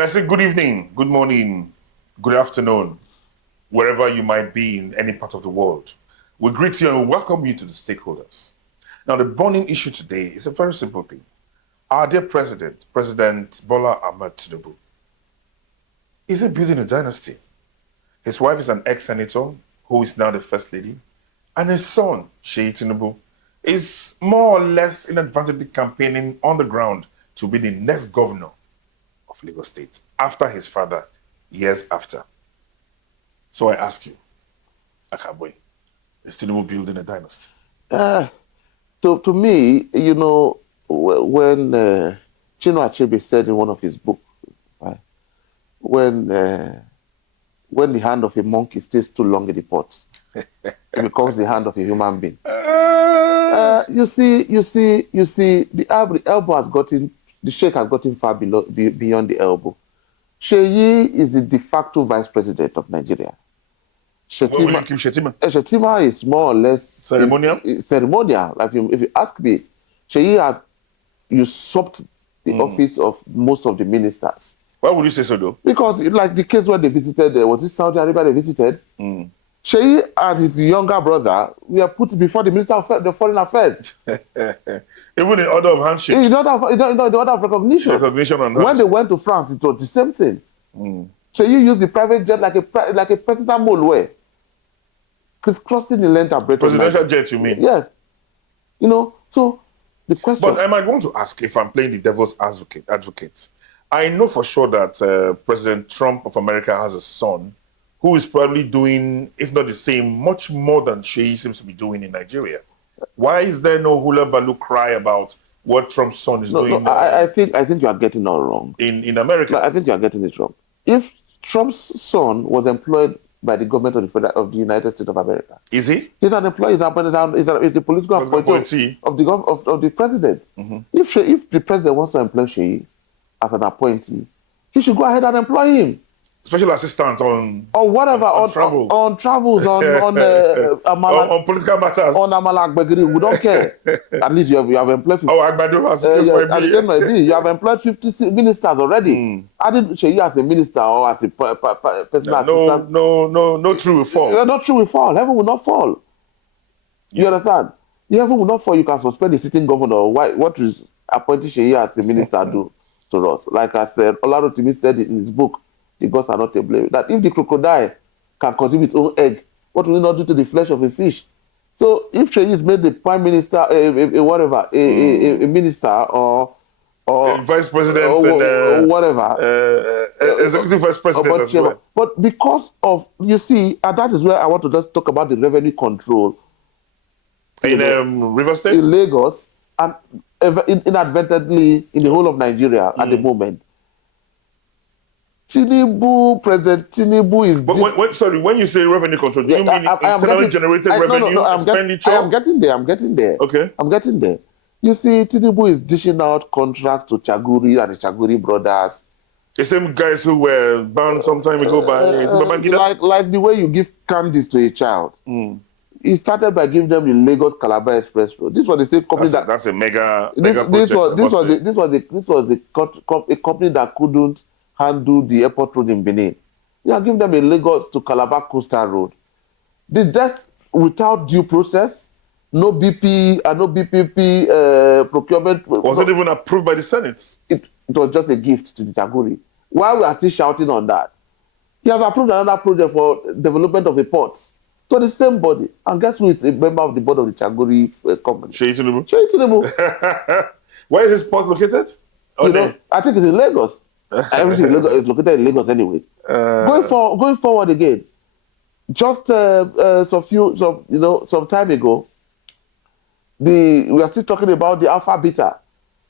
And I say good evening, good morning, good afternoon, wherever you might be in any part of the world. We greet you and welcome you to the stakeholders. Now, the burning issue today is a very simple thing. Our dear President, President Bola Ahmed Tinubu, is he building a dynasty? His wife is an ex-senator who is now the First Lady, and his son, Sheyi Tinubu, is more or less inadvertently campaigning on the ground to be the next governor of Lagos State after his father, years after. So I ask you, Akaboy, is Tinubu building a dynasty? To me, you know, when Chinua Achebe said in one of his books, right, when the hand of a monkey stays too long in the pot, it becomes the hand of a human being. You see, the elbow has gotten, the sheikh has gotten far beyond the elbow. Sheyi is the de facto vice president of Nigeria. Where will you keep Shetima? Shetima is more or less ceremonial. Ceremonial. Like if you ask me, Sheyi has usurped the office of most of the ministers. Why would you say so, though? Because, like the case when they visited, was it Saudi Arabia they visited? Sheyi and his younger brother were put before the Minister of the Foreign Affairs. Even in order of handshake. In the order of recognition. Recognition and when they went to France, it was the same thing. Sheyi used the private jet like a President Bola, crisscrossing the length and breadth. Presidential jet, you mean? Yes. You know, so the question. But I might want to ask, if I'm playing the devil's advocate, I know for sure that President Trump of America has a son who is probably doing, if not the same, much more than Sheyi seems to be doing in Nigeria. Why is there no hula baloo cry about what Trump's son is doing? No, I think you are getting it all wrong. In America? I think you are getting it wrong. If Trump's son was employed by the government of the United States of America. Is he? He's an employee, he's a political appointee of the president. If the president wants to employ Sheyi as an appointee, he should go ahead and employ him. Special assistant on or whatever on travels on political matters, on Amala Agbegiri. We don't care. At least you have employed 50, you have employed 50 ministers already. Added Sheyi as a minister or as a personal assistant. No true will fall. Not true will fall. Heaven will not fall. You understand? Heaven will not fall. You can suspend the sitting governor. What is appointing Sheyi as a minister do to us? Like I said, Olarotimi said in his book, the gods are not to blame. That if the crocodile can consume its own egg, what will it not do to the flesh of a fish? So if Sheyi is made the prime minister, a minister or a vice president or whatever, executive vice president as well. But because of, you see, and that is where I want to just talk about the revenue control in River State, in Lagos, and inadvertently in the whole of Nigeria at the moment. President Tinubu is... But when you say revenue control, do you mean internally generated revenue expenditure? I'm getting there. Okay. I'm getting there. You see, Tinubu is dishing out contracts to Chaguri and the Chaguri brothers. The same guys who were banned some time ago by like the way you give candies to a child. He started by giving them the Lagos Calabar Express Road. This was the same company that's a mega this project. This was a company that couldn't handle the airport road in Benin. You are giving them a Lagos to Calabar coastal road. The death without due process, no BP and no BPP procurement. Was it even approved by the Senate? It was just a gift to the Chaguri. While we are still shouting on that, he has approved another project for development of a port. So the same body. And guess who is a member of the board of the Chaguri company? Sheyi Tinubu. Sheyi Tinubu. Where is this port located? I think it's in Lagos. Everything is located in Lagos anyway. Going forward again, just some time ago, we are still talking about the Alpha Beta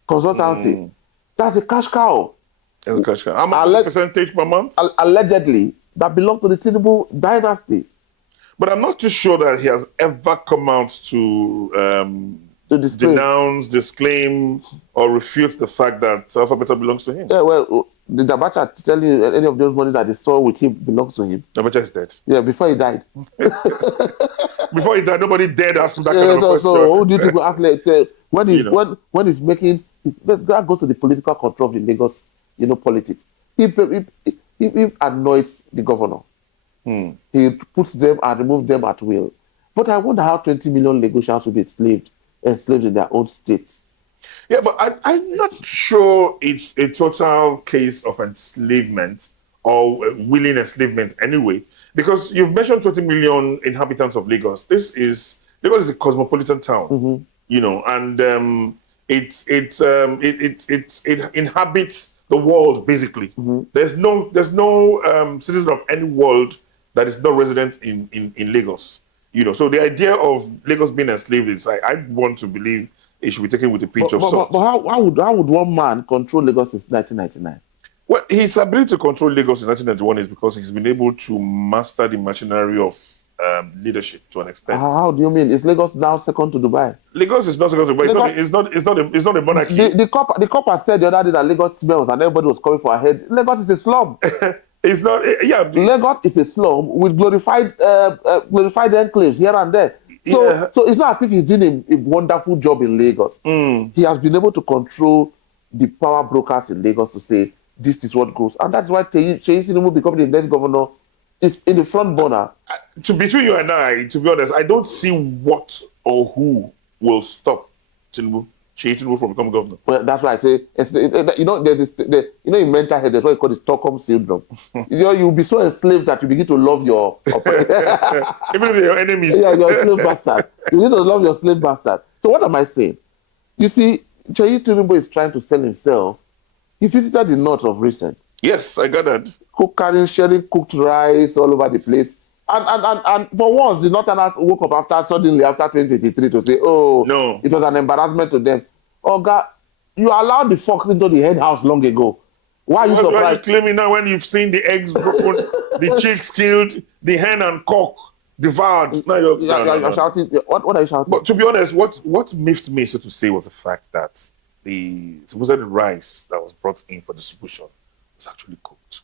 consultancy. That's a cash cow. That's a cash cow. How much percentage per month? Allegedly, that belongs to the Tinubu dynasty. But I'm not too sure that he has ever come out to denounce, disclaim, or refute the fact that Alpha Beta belongs to him. Yeah, well, did Abacha tell you any of those money that he saw with him belongs to him? Abacha is dead. Yeah, before he died. Before he died, nobody dared ask him that kind of question. So who do you think will act like when he's making that goes to the political control of the Lagos, politics. he anoints the governor. He puts them and removes them at will. But I wonder how 20 million Lagosians will be enslaved in their own states. Yeah, but I'm not sure it's a total case of enslavement or willing enslavement anyway, because you've mentioned 20 million inhabitants of Lagos. Lagos is a cosmopolitan town, you know, and it inhabits the world basically. There's no citizen of any world that is not resident in Lagos, you know. So the idea of Lagos being enslaved is, I want to believe it should be taken with a pinch of salt. But how would one man control Lagos since 1999? Well, his ability to control Lagos in 1991 is because he's been able to master the machinery of leadership to an extent. How do you mean? Is Lagos now second to Dubai? Lagos is not second to Dubai. It's not a monarchy. The copper said the other day that Lagos smells and everybody was coming for a head. Lagos is a slum. It's not. Yeah. Lagos is a slum with glorified enclaves here and there. So it's not as if he's doing a wonderful job in Lagos. He has been able to control the power brokers in Lagos to say this is what goes, and that's why Seyi Tinubu becoming the next governor is in the front burner. Between you and I, to be honest, I don't see what or who will stop Seyi Tinubu from becoming governor. Well, that's why I say, you know, there's this, in mental health, there's what you call the Stockholm syndrome. You'll be so enslaved that you begin to love your even if they're your enemies. Yeah, you're a slave bastard. You begin to love your slave bastard. So what am I saying? You see, Seyi Tinubu is trying to sell himself. He visited the north of recent. Yes, I got that. Sharing cooked rice all over the place. And for once, the Northerners woke up suddenly after 2023 to say, oh, no, it was an embarrassment to them. Oh, God, you allowed the fox into the hen house long ago. Why are you surprised? Why are you claiming now when you've seen the eggs broken, the chicks killed, the hen and cock devoured? Now you're shouting. What are you shouting? But to be honest, what miffed me, so to say, was the fact that the supposed rice that was brought in for distribution was actually cooked.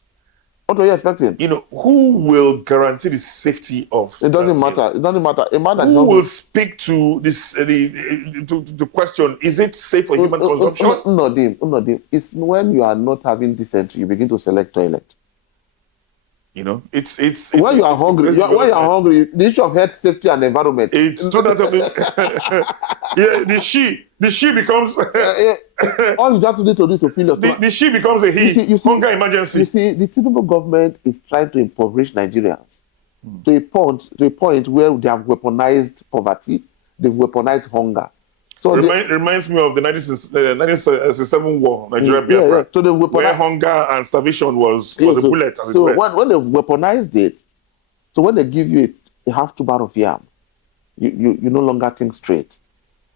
What were you expecting? You know, who will guarantee the safety of? It doesn't matter. It doesn't matter. A man that who will speak to this the question? Is it safe for human consumption? No, it's when you are not having dysentery, you begin to select toilet. You know, it's when you are hungry. When you are hungry, the issue of health, safety, and environment. It's totally. Yeah, the she becomes. All you have to do is to feel your. The she becomes a he. You see, hunger emergency. You see, the Tinubu government is trying to impoverish Nigerians to a point where they have weaponized poverty, they've weaponized hunger. So reminds me of the 1967 war, Nigeria Biafra, yeah. So where hunger and starvation was a bullet. As so when they've weaponized it, so when they give you a half tuber of yam, you no longer think straight,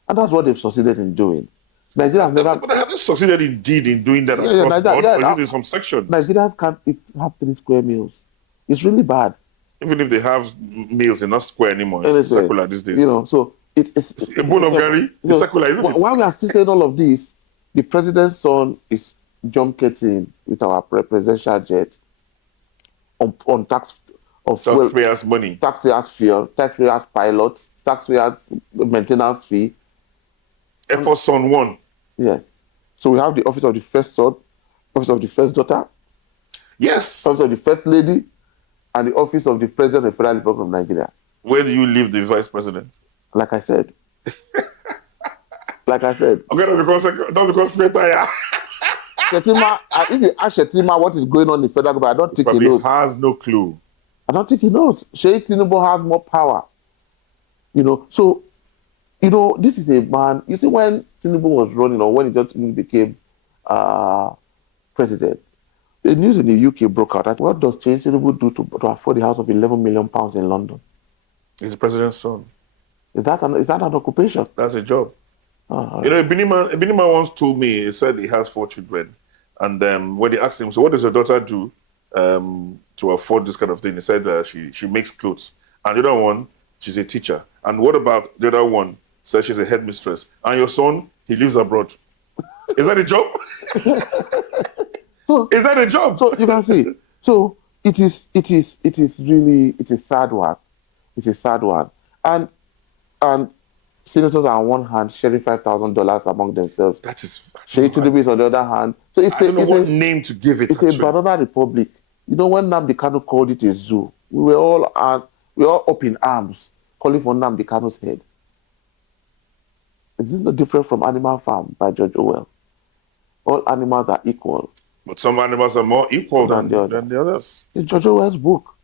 and that's what they've succeeded in doing. Nigerians never. But they haven't succeeded indeed in doing that across the board, in some sections. Nigerians can't have 3 square meals. It's really bad. Even if they have meals, they're not square anymore. It's circular these days. You know, so it's a bowl of Gary. It's circular, isn't it? While we are still saying all of this, the president's son is junketing with our presidential jet on taxpayers' money, taxpayers' fuel, taxpayers' pilots, taxpayers' maintenance fee. Air Force Son 1. Yeah. So we have the office of the first son, office of the first daughter. Yes. Office of the first lady, and the office of the president of the Federal Republic of Nigeria. Where do you leave the vice president? Like I said. Okay, not because Shettima, if you ask Shettima what is going on in the federal government, I don't think he knows. He has no clue. I don't think he knows. Seyi Tinubu has more power. You know, so, you know, this is a man, you see, when Tinubu was running, or when he just became president, the news in the UK broke out that what does Seyi Tinubu do to afford the house of £11 million in London? He's the president's son. Is that an occupation? That's a job. You know, Benima once told me, he said he has 4 children. And when they asked him, so what does your daughter do to afford this kind of thing? He said she makes clothes. And the other one, she's a teacher. And what about the other one? Says she's a headmistress. And your son, he lives abroad. Is that a job? Is that a job? So you can see. So it is really a sad one. It's a sad one. And Senators are on one hand sharing $5,000 among themselves. That is, Sheikh Tinubu is on the other hand. So I don't know what name to give it. It's a banana republic. You know, when Nnamdi Kanu called it a zoo, we were all up in arms calling for Nnamdi Kanu's head. Is this not different from Animal Farm by George Orwell? All animals are equal. But some animals are more equal than the others. In George Orwell's book,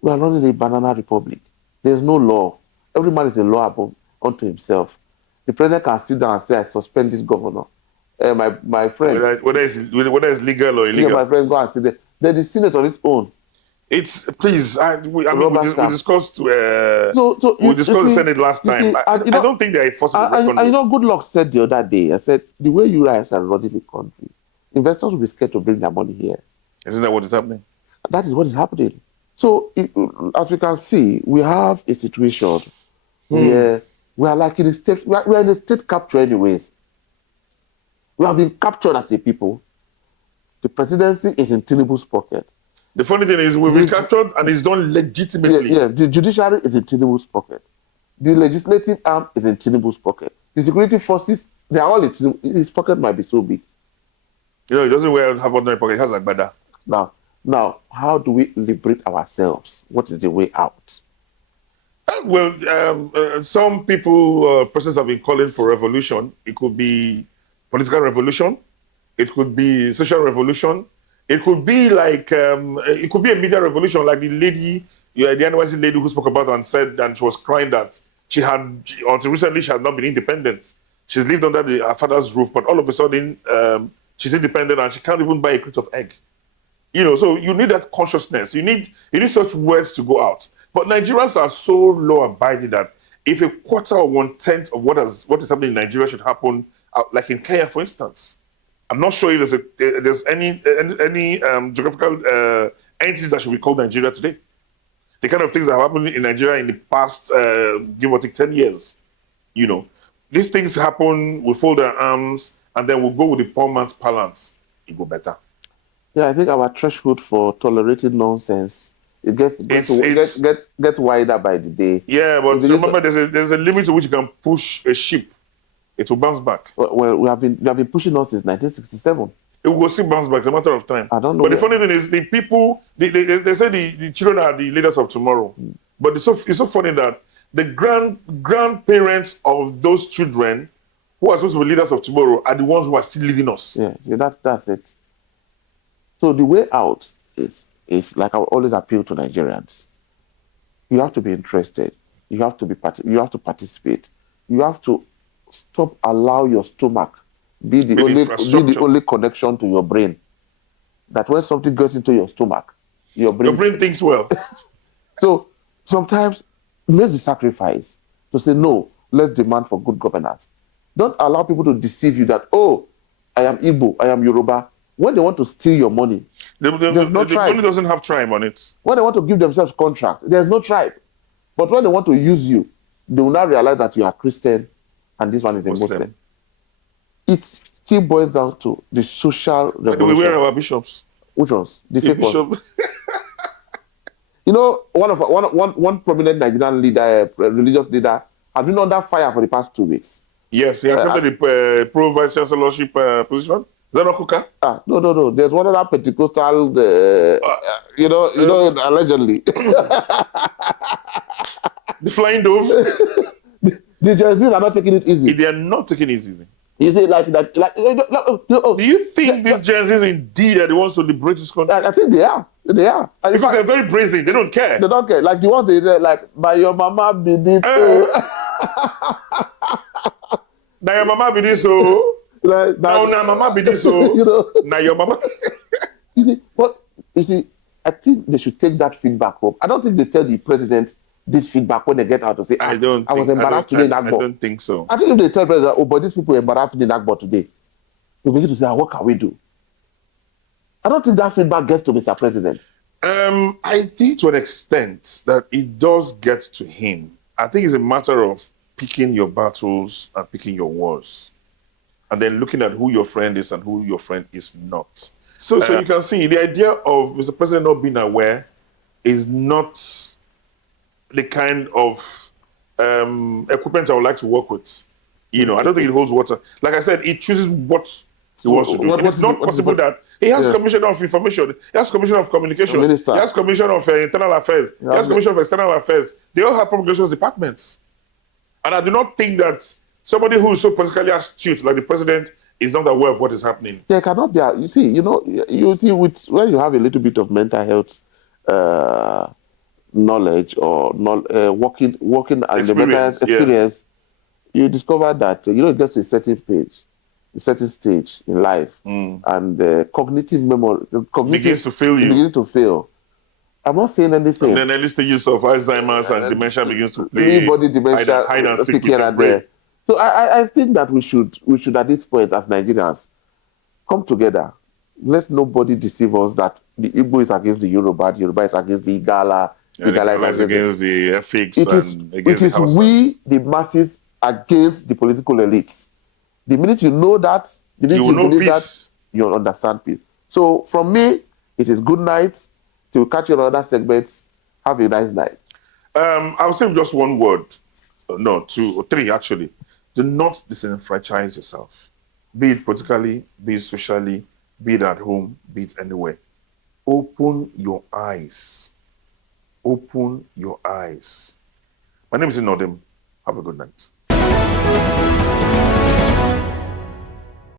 we are running a banana republic. There's no law. Every man is a law unto himself. The president can sit down and say, I suspend this governor. My friend. Whether it's legal or illegal. Yeah, my friend, go and sit there. Then the Senate on its own. It's, please, we discussed we discussed the Senate last time. I don't think they are enforcing the record. You know, Goodluck said the other day, I said, the way you guys are running the country, investors will be scared to bring their money here. Isn't that what is happening? That is what is happening. So, as we can see, we have a situation where we are like in a state, we are in a state capture anyways. We have been captured as a people. The presidency is in Tinubu's pocket. The funny thing is, we've been captured and it's done legitimately. Yeah, the judiciary is in Tinubu's pocket. The legislative arm is in Tinubu's pocket. The security forces, they are all in Tinubu. His pocket might be so big. You know, it doesn't have ordinary pocket, it has like bada. Now, how do we liberate ourselves? What is the way out? Well, some people, persons have been calling for revolution. It could be political revolution. It could be social revolution. It could be like, it could be a media revolution, like the lady, the NYC lady who spoke about and said, and she was crying that until recently, she had not been independent. She's lived under her father's roof, but all of a sudden, she's independent and she can't even buy a crate of egg. You know, so you need that consciousness. You need such words to go out. But Nigerians are so law-abiding that if a quarter or 1/10 of what is happening in Nigeria should happen, like in Kenya, for instance, I'm not sure if there's any geographical entity that should be called Nigeria today. The kind of things that have happened in Nigeria in the past, give or take 10 years. You know, these things happen, we fold our arms, and then we'll go with the poor man's balance. It go better. Yeah, I think our threshold for tolerating nonsense, it gets wider by the day. Yeah, but remember, there's a limit to which you can push a ship. It will bounce back. Well, we have been pushing on since 1967. It will still bounce back. It's a matter of time. I don't know. But the funny thing is, the people, they say the children are the leaders of tomorrow. But it's so funny that the grandparents of those children who are supposed to be leaders of tomorrow are the ones who are still leading us. Yeah, that's it. So the way out is like I always appeal to Nigerians. You have to be interested. You have to participate. You have to allow your stomach be the only connection to your brain. That when something gets into your stomach, your brain thinks well. So sometimes make the sacrifice to say, no, let's demand for good governance. Don't allow people to deceive you that, oh, I am Igbo, I am Yoruba. When they want to steal your money, there's no tribe. The money doesn't have tribe on it. When they want to give themselves contract, there's no tribe. But when they want to use you, they will now realize that you are Christian and this one is a Muslim. It still boils down to the social revolution. We wear our bishops. Which ones? The fake ones. You know, one prominent Nigerian leader, religious leader, has been under fire for the past 2 weeks. Yes, he accepted the pro vice chancellorship position. Is that not Kuka? No. There's one other Pentecostal, allegedly. The flying dove. The Gen Zs are not taking it easy. They are not taking it easy. You see, do you think these Gen Zs indeed are the ones to liberate this country? I think they are. They are. And because they're very brazen. They don't care. They don't care. Like the ones they say, like, by your mama be this. Now your mama be this so. Now mama be this so. You know. Now your mama. You see, I think they should take that feedback home. I don't think they tell the president this feedback when they get out to say, I was embarrassed today in Agbo. I don't think so. I think if they tell the president, oh, but these people were embarrassed today in Agbo today, they begin to say, what can we do? I don't think that feedback gets to Mr. President. I think to an extent that it does get to him. I think it's a matter of picking your battles and picking your wars. And then looking at who your friend is and who your friend is not. So you can see the idea of Mr. President not being aware is not the kind of equipment I would like to work with. You know, I don't think it holds water. Like I said, it chooses what he wants to do. It's not possible that he has commissioner of information, he has commissioner of communication, Minister. he has commissioner of internal affairs, he has commissioner of external affairs. They all have publications departments. And I do not think that somebody who is so politically astute like the president is not aware of what is happening. There cannot be. You see, with when you have a little bit of mental health knowledge or working and the mental experience, you discover that it gets to a certain stage in life, and cognitive memory begins to fail you. Begins to fail. I'm not saying anything. And then early stages of Alzheimer's and dementia begins to play. Body dementia, hide and seek here and there. So I think that we should at this point as Nigerians come together. Let nobody deceive us that the Igbo is against the Yoruba is against the Igala, the Igala is against the Efiks and against the Hausas. We, the masses, against the political elites. The minute you know that, the minute you believe that, you'll understand peace. So from me, it is good night. Till we catch you on another segment. Have a nice night. I'll say just one word. No, 2 or 3 actually. Do not disenfranchise yourself. Be it politically, be it socially, be it at home, be it anywhere. Open your eyes. Open your eyes. My name is Inodem. Have a good night.